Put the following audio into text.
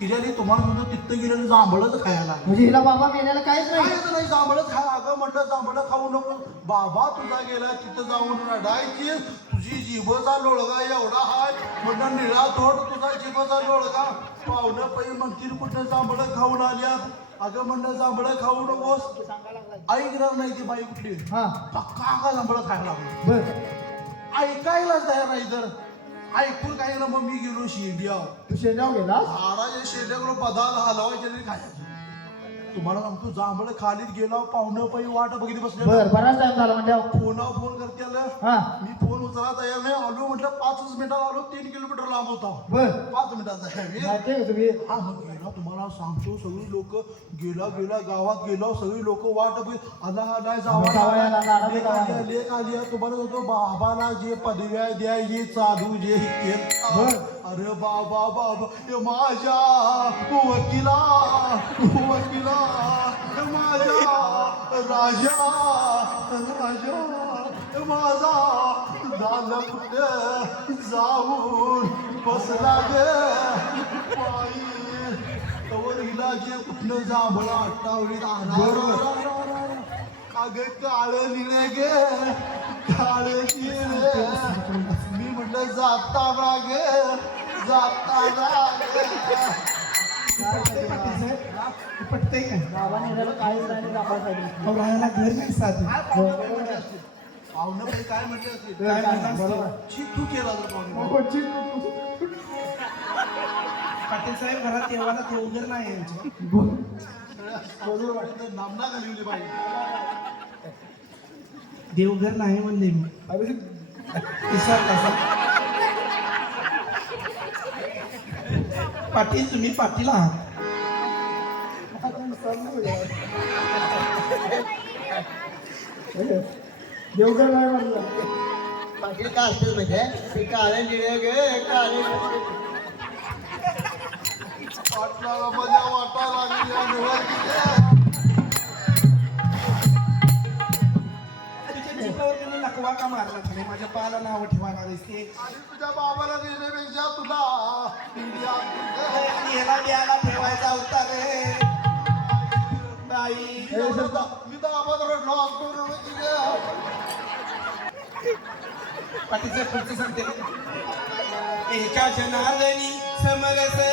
तिच्याने तुम्हाला म्हणतो तिथं गेलेलं जांभळच खायला म्हणजे हिला बाबा मेल्याला काहीच नाही. काहीच नाही, जांभळच खा. अगं म्हटलं जांभळं खाऊ नको. बाबा तुझा गेला तिथं जाऊन रडायची. तुझी जिभचा लोळगा एवढा हाय म्हटलं निळा तोड तुझा जिभचा लोळगा. पाहुणं पै म्हणतील कुठं जांभळं खाऊन आल्यात. अगं म्हणलं जांभळं खाऊ नकोस. ऐकणार नाही ती बाई कुठली. हा का जांभळं खायला लागलं. बर ऐकायलाच तयार नाही. तर ऐकून काय ना मग मी गेलो शेंड्याव. तू शेंगाव गेला. झाडाच्या शेंड्याकडून पदार्थ हलवायचे आणि खायचे. तुम्हाला सांगतो जांभळं खालीत गेला. पाहुणं पै वाट बघितली बसले. बर बराच टाइम झाला म्हणजे. फोनावर फोन करते आलं. हा मी फोन उचला तयार नाही. आलो म्हटलं 5 मिनिटात आलो. 3 किलोमीटर लांब होता. बर 5 मिनिटाचा आहे. माहिती आहे का तुम्ही. हा मग गेला. तुम्हाला सांगतो सगळी लोक गेला गावात गेलो. सगळी लोक वाट बघित आला जावा लेख आली. तुम्हाला सांगतो बाबाला जे पदव्या द्यायची चालू जे केलं. अरे बाबा हे माझ्या वकिला माझ्या राजा माझा झालं कुठं जाऊन बसला ग पायी. तवर हिला जे कुठलं जांभळं आटावलीत अगं काळ निळे गे काळ निळे. मी म्हटलं जाताना गे पटते काय बाबा मेल्याला काहीच नाही. राहायला घर नाही साधं. पाहुणं पण काय म्हटलं असेल. बरोबर तू केला तर पाहुणे. पाटील साहेब घरात देवाला देवघर नाही यांचे. नामना घालवली पाहिजे. देवघर नाही म्हणले मी. पाटील तुम्ही पाटील आहात. देवघर नाही म्हणलं. पाटील काय असतं म्हणजे ते काळे निळे गे काळे वाटणारा मजा वाटा लागली नकवा का मारला तुम्ही माझ्या पायाला नाव ठेवायला दिसते. आणि तुझ्या बाबाला नेण्यापेक्षा तुला याला द्यायला ठेवायचा होता रे बाई. मी तर आवाज रडलो असतो. पाटीचे पुढचे सांगते एका जनार्दनी समरसे